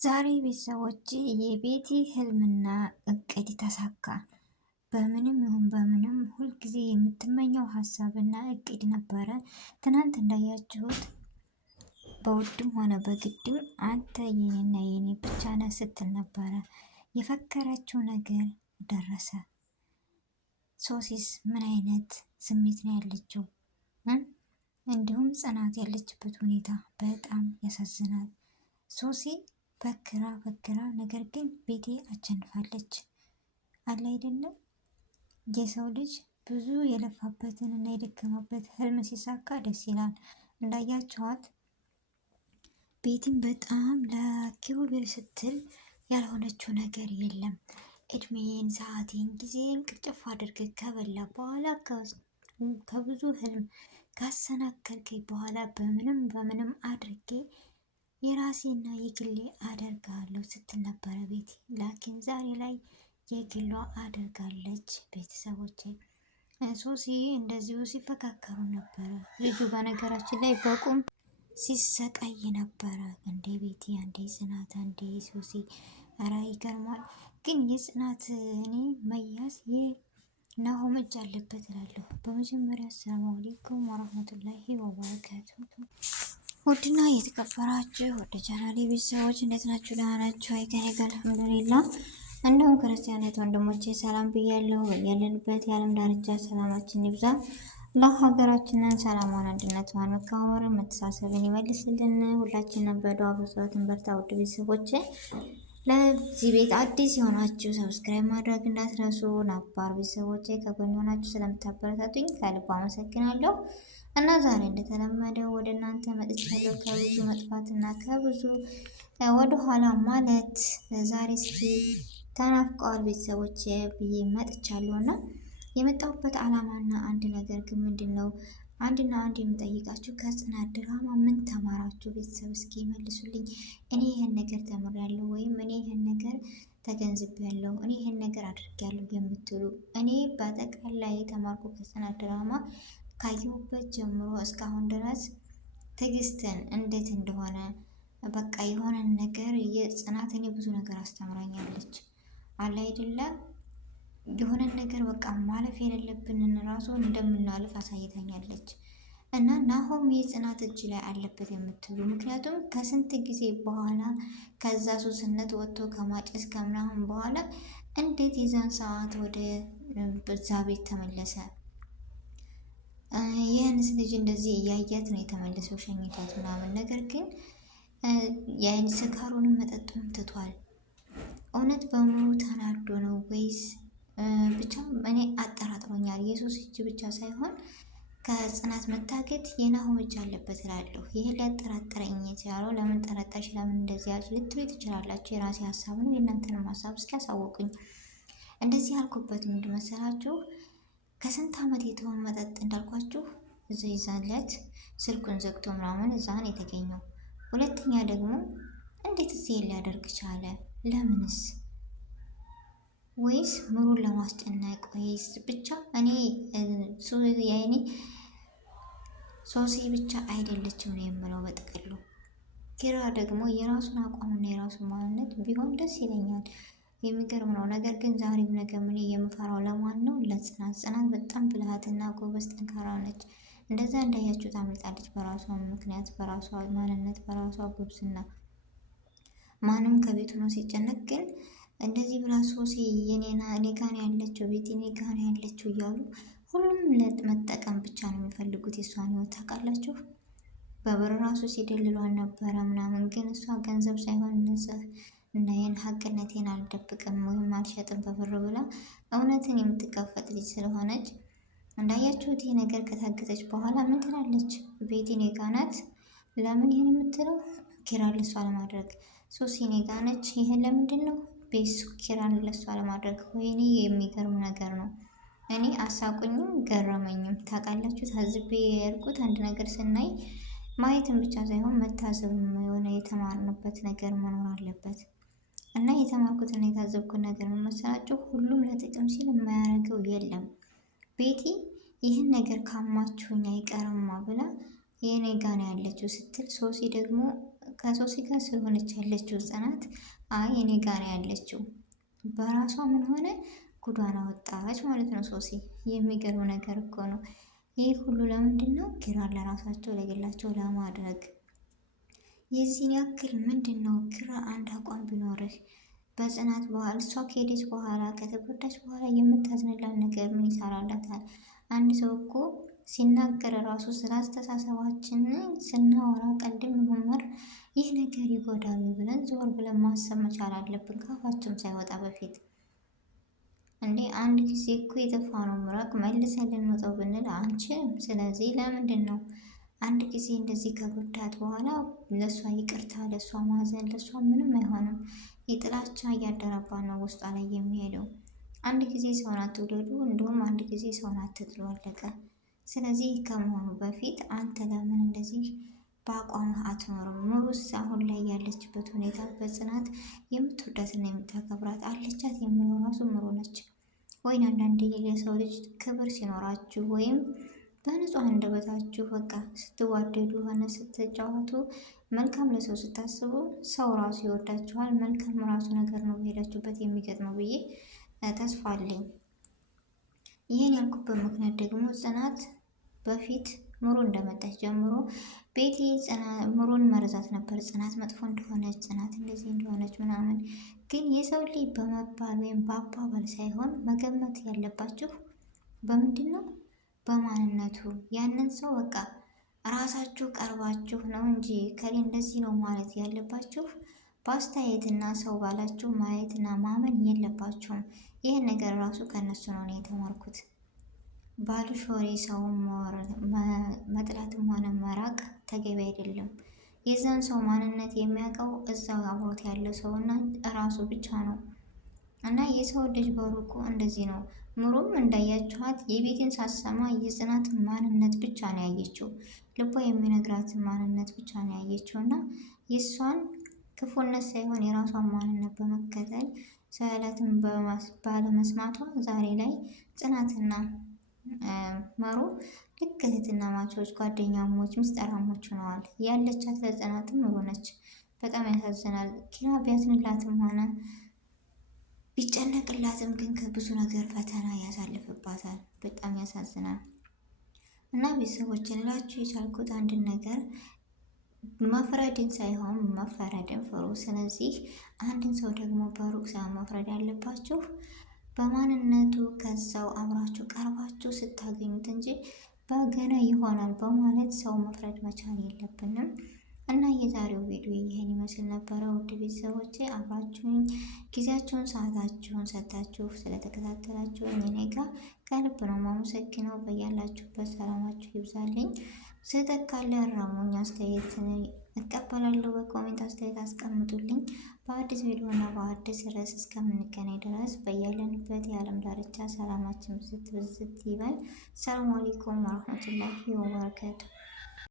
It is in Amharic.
ዛሬ ቤተሰቦች የቤቲ ህልምና እቅድ ተሳካ። በምንም ይሁን በምንም ሁልጊዜ የምትመኘው ሀሳብና እቅድ ነበረ። ትናንት እንዳያችሁት በውድም ሆነ በግድም አንተ የኔና የኔ ብቻ ነህ ስትል ነበረ። የፈከረችው ነገር ደረሰ። ሶሲስ ምን አይነት ስሜት ነው ያለችው? እንዲሁም ጽናት ያለችበት ሁኔታ በጣም ያሳዝናል። ሶሲ ፈክራ ነገር ግን ቤቲ አሸንፋለች። አለ አይደለም የሰው ልጅ ብዙ የለፋበትን እና የደከመበት ህልም ሲሳካ ደስ ይላል። እንዳያቸዋት ቤቲም በጣም ለኪሩቤል ስትል ያልሆነችው ነገር የለም። እድሜን፣ ሰዓቴን፣ ጊዜን ቅርጭፍ አድርገህ ከበላ በኋላ ከብዙ ህልም ካሰናከልከኝ በኋላ በምንም አድርጌ የራሴና የግሌ አደርጋለሁ ስትል ነበረ ቤቲ። ላኪን ዛሬ ላይ የግሏ አድርጋለች። ቤተሰቦች ሶሲ እንደዚሁ ሲፈካከሩ ነበረ። ልጁ በነገራችን ላይ በቁም ሲሰቃይ ነበረ። እንዴ ቤቲ፣ አንዴ ጽናት፣ አንዴ ሶሲ። ኧረ ይገርማል። ግን የጽናት እኔ መያዝ የናሆም እጅ አለበት እላለሁ። በመጀመሪያ አሰላሙ አለይኩም ወራህመቱላሂ ወበረካቱ። ውድና የተከበራችሁ ወደ ቻናሌ ቤተሰቦች እንዴት ናችሁ? ደህና ናችሁ? ከኔ ጋር አልሐምዱሊላህ። እንደውም ክርስቲያናት ወንድሞቼ ሰላም ብያለሁ። ያለንበት የዓለም ዳርቻ ሰላማችን ይብዛ። ለሀገራችንን ሰላሟን፣ አንድነቷን፣ መከባበርን፣ መተሳሰብን ይመልስልን። ሁላችንም በዱዓ በጸሎትን በርታ። ውድ ቤተሰቦቼ ለዚህ ቤት አዲስ የሆናችሁ ሰብስክራይብ ማድረግ እንዳትረሱ። ነባር ቤተሰቦቼ ከጎን የሆናችሁ ስለምታበረታቱኝ ከልብ አመሰግናለሁ። እና ዛሬ እንደተለመደው ወደ እናንተ መጥቻለሁ ከብዙ መጥፋትና ከብዙ ወደ ኋላ ማለት ዛሬ እስኪ ተናፍቀዋል ቤተሰቦች ብዬ መጥቻለሁ። እና የመጣሁበት ዓላማና አንድ ነገር ግን ምንድን ነው? አንድና አንድ የምጠይቃችሁ ከጽናት ድራማ ምን ተማራችሁ? ቤተሰብ እስኪ መልሱልኝ። እኔ ይህን ነገር ተምሬያለሁ ወይም እኔ ይህን ነገር ተገንዝቤያለሁ፣ እኔ ይህን ነገር አድርጌያለሁ የምትሉ እኔ በጠቅላላ የተማርኩ ከጽናት ድራማ ካየሁበት ጀምሮ እስካሁን ድረስ ትዕግስትን እንዴት እንደሆነ በቃ የሆነን ነገር የጽናት እኔ ብዙ ነገር አስተምራኛለች። አለ አይደለ የሆነን ነገር በቃ ማለፍ የሌለብንን ራሱ እንደምናልፍ አሳይታኛለች። እና ናሆም የጽናት እጅ ላይ አለበት የምትሉ ምክንያቱም ከስንት ጊዜ በኋላ ከዛ ሱስነት ወጥቶ ከማጨስ ከምናምን በኋላ እንዴት የዛን ሰዓት ወደ በዛ ቤት ተመለሰ? ይህንስ ልጅ እንደዚህ እያያት ነው የተመለሰው ሸኝቷት ምናምን። ነገር ግን የአይን ስካሩንም መጠጡን ትቷል። እውነት በሙሉ ተናዶ ነው ወይስ ብቻ እኔ አጠራጥሮኛል። የሶስት እጅ ብቻ ሳይሆን ከጽናት መታገት የናሆም እጅ አለበት እላለሁ። ይህን ሊያጠራጥረኝ የቻለው ለምን ጠረጠርሽ፣ ለምን እንደዚህ ያልሽ ልትሉ ትችላላችሁ። የራሴ ሀሳብ ነው። የእናንተንም ሀሳብ እስኪ ያሳወቁኝ። እንደዚህ ያልኩበት ምንድን መሰላችሁ? ከስንት ዓመት የተሆነ መጠጥ እንዳልኳችሁ እዛ ይዛለት ስልኩን ዘግቶ ምናምን እዛን የተገኘው። ሁለተኛ ደግሞ እንዴት እዚህ ሊያደርግ ቻለ? ለምንስ? ወይስ ምሩን ለማስጨነቅ? ወይስ ብቻ እኔ ያይኔ ሶሲ ብቻ አይደለችም ነው የምለው በጥቅሉ። ኪራ ደግሞ የራሱን አቋምና የራሱን ማንነት ቢሆን ደስ ይለኛል። የሚገርም ነው። ነገር ግን ዛሬም ነገ ምን የምፈራው ለማን ነው? ለጽናት። ጽናት በጣም ብልሃትና ጎበዝ ጠንካራ ነች። እንደዛ እንዳያችሁ ታመልጣለች በራሷ ምክንያት፣ በራሷ ማንነት፣ በራሷ ጉብዝና። ማንም ከቤቱ ነው ሲጨነቅ ግን እንደዚህ ብላ ሶሲ የኔና እኔ ጋር ያለችው ቤት እኔ ጋር ያለችው እያሉ ሁሉም ለመጠቀም ብቻ ነው የሚፈልጉት የእሷን ህይወት ታውቃላችሁ። በብር ራሱ ሲደልሏን ነበረ ምናምን። ግን እሷ ገንዘብ ሳይሆን ንጽህ እና ይህን ሀቅነቴን አልደብቅም ወይም አልሸጥም በብር ብላ እውነትን የምትጋፈጥ ልጅ ስለሆነች እንዳያችሁት ይህ ነገር ከታገዘች በኋላ ምን ትላለች? ቤቲ እኔ ጋ ናት። ለምን ይህን የምትለው? ኪራን ለሷ ለማድረግ። ሶሲ እኔ ጋ ነች። ይህን ለምንድን ነው? ቤሱ ኪራን ለሷ ለማድረግ። ወይኔ የሚገርም ነገር ነው። እኔ አሳቁኝም ገረመኝም። ታውቃላችሁ ታዝቤ ያልኩት አንድ ነገር ስናይ ማየትን ብቻ ሳይሆን መታዘብም የሆነ የተማርንበት ነገር መኖር አለበት። እና የተማርኩትና የታዘብኩት ነገር መሰላችሁ? ሁሉም ለጥቅም ሲል የማያደርገው የለም። ቤቲ ይህን ነገር ካማችሁኝ አይቀርማ ብላ የኔ ጋ ነው ያለችው ስትል፣ ሶሲ ደግሞ ከሶሲ ጋር ስለሆነች ያለችው ጽናት አይ እኔ ጋር ያለችው በራሷ ምን ሆነ ጉዷን አወጣች ማለት ነው ሶሲ። የሚገርም ነገር እኮ ነው። ይህ ሁሉ ለምንድን ነው? ኪራን ለራሳቸው ለግላቸው ለማድረግ። የዚህን ያክል ምንድን ነው? ኪራ አንድ አቋም ቢኖርህ በጽናት በኋላ እሷ ከሄደች በኋላ ከተጎዳች በኋላ የምታዝንላት ነገር ምን ይሰራላታል? አንድ ሰው እኮ ሲናገር ራሱ ስለ አስተሳሰባችን ስናወራ ቀልድም ይሁን ይህ ነገር ይጎዳሉ ብለን ዞር ብለን ማሰብ መቻል አለብን፣ ካፋችን ሳይወጣ በፊት። እንዴ አንድ ጊዜ እኮ የጠፋነው ምራቅ መልሰን ልንወጣው ብንል አንችልም። ስለዚህ ለምንድን ነው አንድ ጊዜ እንደዚህ ከጎዳት በኋላ ለእሷ ይቅርታ፣ ለእሷ ማዘን፣ ለእሷ ምንም አይሆንም። የጥላቻ እያደረባት ነው ውስጧ ላይ የሚሄደው። አንድ ጊዜ ሰውን አትውደዱ፣ እንዲሁም አንድ ጊዜ ሰውን አትጥሉ፣ አለቀ። ስለዚህ ከመሆኑ በፊት አንተ ለምን እንደዚህ በአቋምህ አትኖርም? ምሩስ አሁን ላይ ያለችበት ሁኔታ በጽናት የምትወዳትና የምታከብራት አለቻት የሚለው ራሱ ምሩ ነች። ወይን አንዳንድ የሰው ልጅ ክብር ሲኖራችሁ ወይም በንጹህ አንደበታችሁ በቃ ስትዋደዱ ሆነ ስትጫወቱ መልካም ለሰው ስታስቡ ሰው ራሱ ይወዳችኋል። መልካም ራሱ ነገር ነው ሄዳችሁበት የሚገጥመው ብዬ ተስፋ አለኝ። ይህን ያልኩበት ምክንያት ደግሞ ጽናት በፊት ምሩ እንደመጣች ጀምሮ ቤቲ ምሩን መርዛት ነበር። ጽናት መጥፎ እንደሆነች፣ ጽናት እንደዚህ እንደሆነች ምናምን። ግን የሰው ልጅ በመባል ወይም በአባባል ሳይሆን መገመት ያለባችሁ በምንድን ነው? በማንነቱ። ያንን ሰው በቃ ራሳችሁ ቀርባችሁ ነው እንጂ ከሌ እንደዚህ ነው ማለት ያለባችሁ በአስተያየትና ሰው ባላችሁ ማየትና ማመን የለባችሁም። ይህን ነገር ራሱ ከእነሱ ነው የተማርኩት። ባሉሽ ወሬ ሰውን መጥላትም ሆነ መራቅ ተገቢ አይደለም። የዛን ሰው ማንነት የሚያውቀው እዛው አብሮት ያለው ሰው እና እራሱ ብቻ ነው። እና የሰው ልጅ በሩቁ እንደዚህ ነው። ምሩም እንዳያችኋት የቤትን ሳሰማ የጽናትን ማንነት ብቻ ነው ያየችው። ልቧ የሚነግራትን ማንነት ብቻ ነው ያየችው እና የእሷን ክፉነት ሳይሆን የራሷን ማንነት በመከተል ስዕለትን ባለመስማቷ ዛሬ ላይ ጽናትና መሩ ልክ እህትና ማቾች፣ ጓደኛሞች፣ ምስጢራሞች ሆነዋል። ያለቻት ለጽናትም ምሩ ነች። በጣም ያሳዝናል። ኪራ ቢያዝንላትም ሆነ ቢጨነቅላትም ግን ከብዙ ነገር ፈተና ያሳልፍባታል። በጣም ያሳዝናል። እና ቤተሰቦችን እላችሁ የቻልኩት አንድን ነገር መፍረድን ሳይሆን መፈረድን ፍሩ። ስለዚህ አንድን ሰው ደግሞ በሩቅ ሳይሆን መፍረድ ያለባችሁ በማንነቱ ከዛው አብራችሁ ቀርባችሁ ስታገኙት እንጂ በገና ይሆናል በማለት ሰው መፍረድ መቻል የለብንም። እና የዛሬው ቪዲዮ ይህን ይመስል ነበረ። ውድ ቤተሰቦቼ አብራችሁኝ ጊዜያችሁን ሰዓታችሁን ሰጥታችሁ ስለተከታተላችሁኝ እኔ ጋር ከልብ ነው ማመሰግነው። በያላችሁበት ሰላማችሁ ይብዛልኝ። ስህተት ካለ እረሙኝ፣ አስተያየት እቀበላለሁ። በኮሜንት አስተያየት አስቀምጡልኝ። በአዲስ ቪዲዮ እና በአዲስ ርዕስ እስከምንገናኝ ድረስ በያለንበት የዓለም ዳርቻ ሰላማችን ብዝት ብዝት ይበል። ሰላም አለይኩም ወረህመቱላሂ ወበረካቱ።